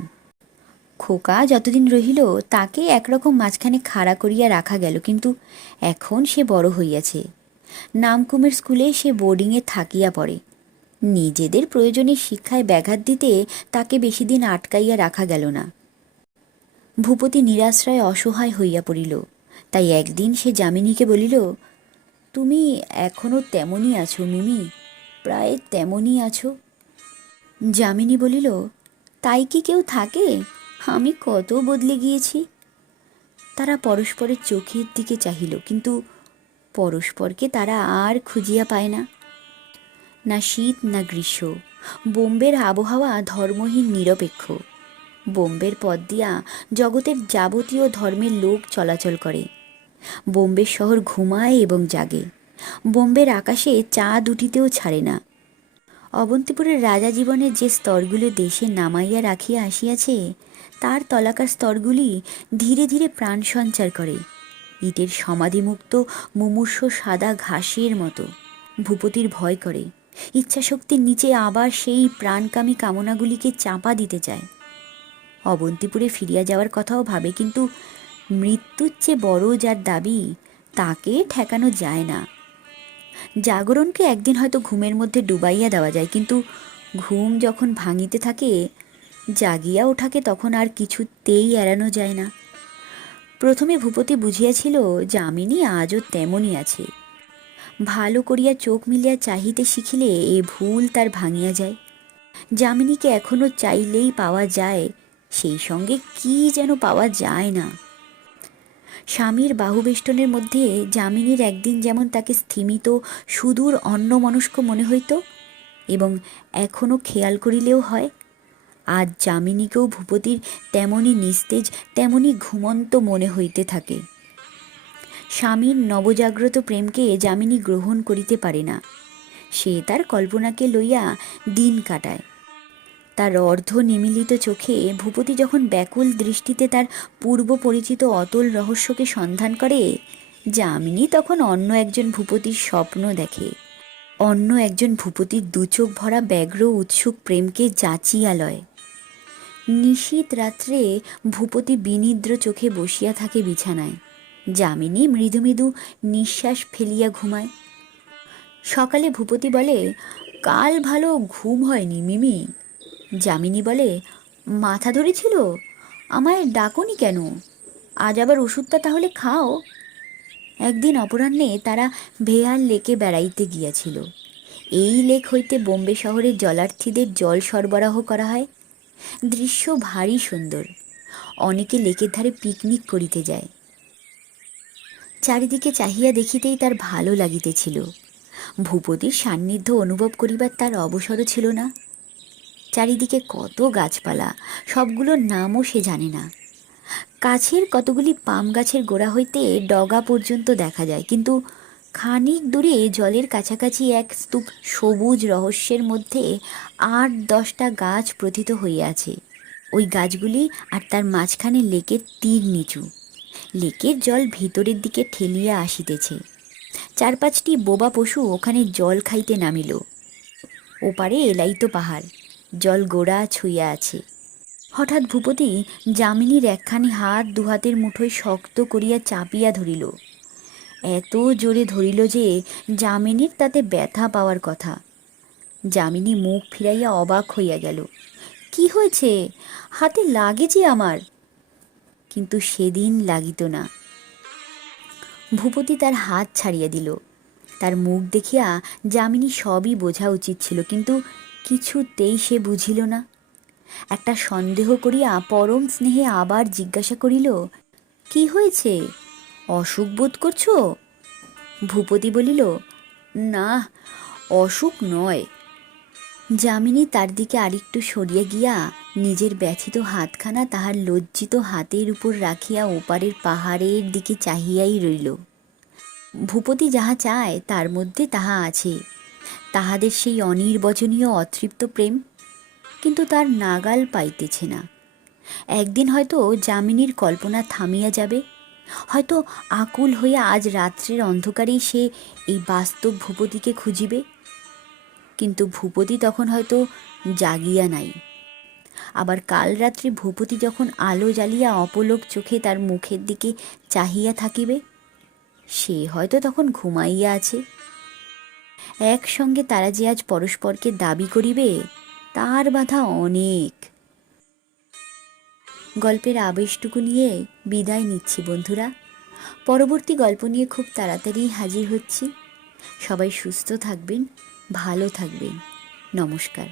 খোকা যতদিন রহিল তাকে একরকম মাঝখানে খাড়া করিয়া রাখা গেল, কিন্তু এখন সে বড় হইয়াছে। নামকুমের স্কুলে সে বোর্ডিংয়ে থাকিয়া পড়ে। নিজেদের প্রয়োজনে শিক্ষায় ব্যাঘাত দিতে তাকে বেশি দিন আটকাইয়া রাখা গেল না। ভূপতি নিরাশ্রয় অসহায় হইয়া পড়িল। তাই একদিন সে যামিনীকে বলিল, তুমি এখনও তেমনই আছো মিমি, প্রায় তেমনই আছো। যামিনী বলিল, তাই কি কেউ থাকে? আমি কত বদলে গিয়েছি। তারা পরস্পরের চোখের দিকে চাহিল, কিন্তু পরস্পরকে তারা আর খুঁজিয়া পায় না। না শীত না গ্রীষ্ম, বোম্বের আবহাওয়া ধর্মহীন নিরপেক্ষ। বোম্বের পথ দিয়া জগতের যাবতীয় ধর্মের লোক চলাচল করে। বোম্বের শহর ঘুমায় এবং জাগে। বোম্বের আকাশে চাঁদ উঠিতেও ছাড়ে না। অবন্তিপুরের রাজা জীবনের যে স্তরগুলো দেশে নামাইয়া রাখিয়া আসিয়াছে, তার তলাকার স্তরগুলি ধীরে ধীরে প্রাণ সঞ্চার করে, ইটের সমাধিমুক্ত মুমূর্ষ সাদা ঘাসের মতো। ভূপতির ভয় করে। ইচ্ছাশক্তির নিচে আবার সেই প্রাণকামী কামনাগুলিকে চাপা দিতে চায়। অবন্তিপুরে ফিরিয়া যাওয়ার কথাও ভাবে, কিন্তু মৃত্যুর চেয়ে বড় যার দাবি, তাকে ঠেকানো যায় না। জাগরণকে একদিন হয়তো ঘুমের মধ্যে ডুবাইয়া দেওয়া যায়, কিন্তু ঘুম যখন ভাঙিতে থাকে, জাগিয়া ওঠাকে তখন আর কিছুতেই এড়ানো যায় না। প্রথমে ভূপতি বুঝিয়াছিল যামিনী আজও তেমনই আছে। ভালো করিয়া চোখ মিলিয়া চাহিতে শিখিলে এ ভুল তার ভাঙিয়া যায়। যামিনীকে এখনো চাইলেই পাওয়া যায়, সেই সঙ্গে কি যেন পাওয়া যায় না। স্বামীর বাহুবেষ্টনের মধ্যে যামিনীর একদিন যেমন তাকে স্থিমিত সুদূর অন্যমনস্ক মনে হইত, এবং এখনো খেয়াল করিলেও হয়, আজ যামিনীকেও ভূপতির তেমনি নিস্তেজ, তেমনি ঘুমন্ত মনে হইতে থাকে। স্বামীর নবজাগ্রত প্রেমকে যামিনী গ্রহণ করিতে পারে না। সে তার কল্পনাকে লইয়া দিন কাটায়। তার অর্ধ নিমিলিত চোখে ভূপতি যখন ব্যাকুল দৃষ্টিতে তার পূর্ব পরিচিত অতল রহস্যকে সন্ধান করে, যামিনী তখন অন্য একজন ভূপতির স্বপ্ন দেখে। অন্য একজন ভূপতির দুচোখ ভরা ব্যগ্র উৎসুক প্রেমকে যাচিয়া লয়। নিশীত রাত্রে ভূপতি বিনিদ্র চোখে বসিয়া থাকে বিছানায়। যামিনী মৃদু মৃদু নিঃশ্বাস ফেলিয়া ঘুমায়। সকালে ভূপতি বলে, কাল ভালো ঘুম হয়নি মিমি। যামিনী বলে, মাথা ধরেছিল? আমায় ডাকনি কেন? আজ আবার ওষুধটা তাহলে খাও। একদিন অপরাহ্নে তারা ভেয়ার লেকে বেড়াইতে গিয়াছিল। এই লেক হইতে বোম্বে শহরের জলার্থীদের জল সরবরাহ করা হয়। দৃশ্য ভারী সুন্দর। অনেকে লেকের ধারে পিকনিক করিতে যায়। চারিদিকে চাহিয়া দেখিতেই তার ভালো লাগিতেছিল। ভূপতির সান্নিধ্য অনুভব করিবার তার অবসরও ছিল না। চারিদিকে কত গাছপালা, সবগুলোর নামও সে জানে না। কাছের কতগুলি পাম গাছের গোড়া হইতে ডগা পর্যন্ত দেখা যায়, কিন্তু খানিক দূরে জলের কাছাকাছি এক স্তূপ সবুজ রহস্যের মধ্যে ৮-১০টা গাছ প্রথিত হইয়াছে। ওই গাছগুলি আর তার মাঝখানে লেকের তীর নিচু। লেকের জল ভিতরের দিকে ঠেলিয়া আসিতেছে। ৪-৫টি বোবা পশু ওখানে জল খাইতে নামিল। ওপারে এলাইতো পাহাড়, জল গোড়া ছুঁইয়া আছে। হঠাৎ ভূপতি যামিনীর একখানি হাত দুহাতের মুঠোয় শক্ত করিয়া চাপিয়া ধরিল। এত জোরে ধরিল যে যামিনীর তাতে ব্যথা পাওয়ার কথা। যামিনী মুখ ফিরাইয়া অবাক হইয়া গেল। কি হয়েছে? হাতে লাগে যে আমার। কিন্তু সেদিন লাগিত না। ভূপতি তার হাত ছাড়িয়া দিল। তার মুখ দেখিয়া যামিনী সবই বোঝা উচিত ছিল, কিন্তু কিছুতেই সে বুঝিল না। একটা সন্দেহ করিয়া পরম স্নেহে আবার জিজ্ঞাসা করিল, কি হয়েছে? অসুখ বোধ করছো? ভূপতি বলিল, না, অসুখ নয়। যামিনী তার দিকে আরেকটু সরিয়া গিয়া নিজের ব্যথিত হাতখানা তাহার লজ্জিত হাতের উপর রাখিয়া ওপারের পাহাড়ের দিকে চাহিয়াই রইল। ভূপতি যাহা চায় তার মধ্যে তাহা আছে, তাহাদের সেই অনির্বচনীয় অতৃপ্ত প্রেম। কিন্তু তার নাগাল পাইতেছে না। একদিন হয়তো যামিনীর কল্পনা থামিয়া যাবে, হয়তো আকুল হইয়া আজ রাত্রের অন্ধকারেই সে এই বাস্তব ভূপতিকে খুঁজিবে। কিন্তু ভূপতি তখন হয়তো জাগিয়া নাই। আবার কাল রাত্রে ভূপতি যখন আলো জ্বালিয়া অপলক চোখে তার মুখের দিকে চাহিয়া থাকিবে, সে হয়তো তখন ঘুমাইয়া আছে। একসঙ্গে তারা যে আজ পরস্পরকে দাবি করিবে, তার বাধা অনেক। গল্পের আবেশটুকু নিয়ে বিদায় নিচ্ছি বন্ধুরা। পরবর্তী গল্প নিয়ে খুব তাড়াতাড়ি হাজির হচ্ছি। সবাই সুস্থ থাকবেন, ভালো থাকবেন। নমস্কার।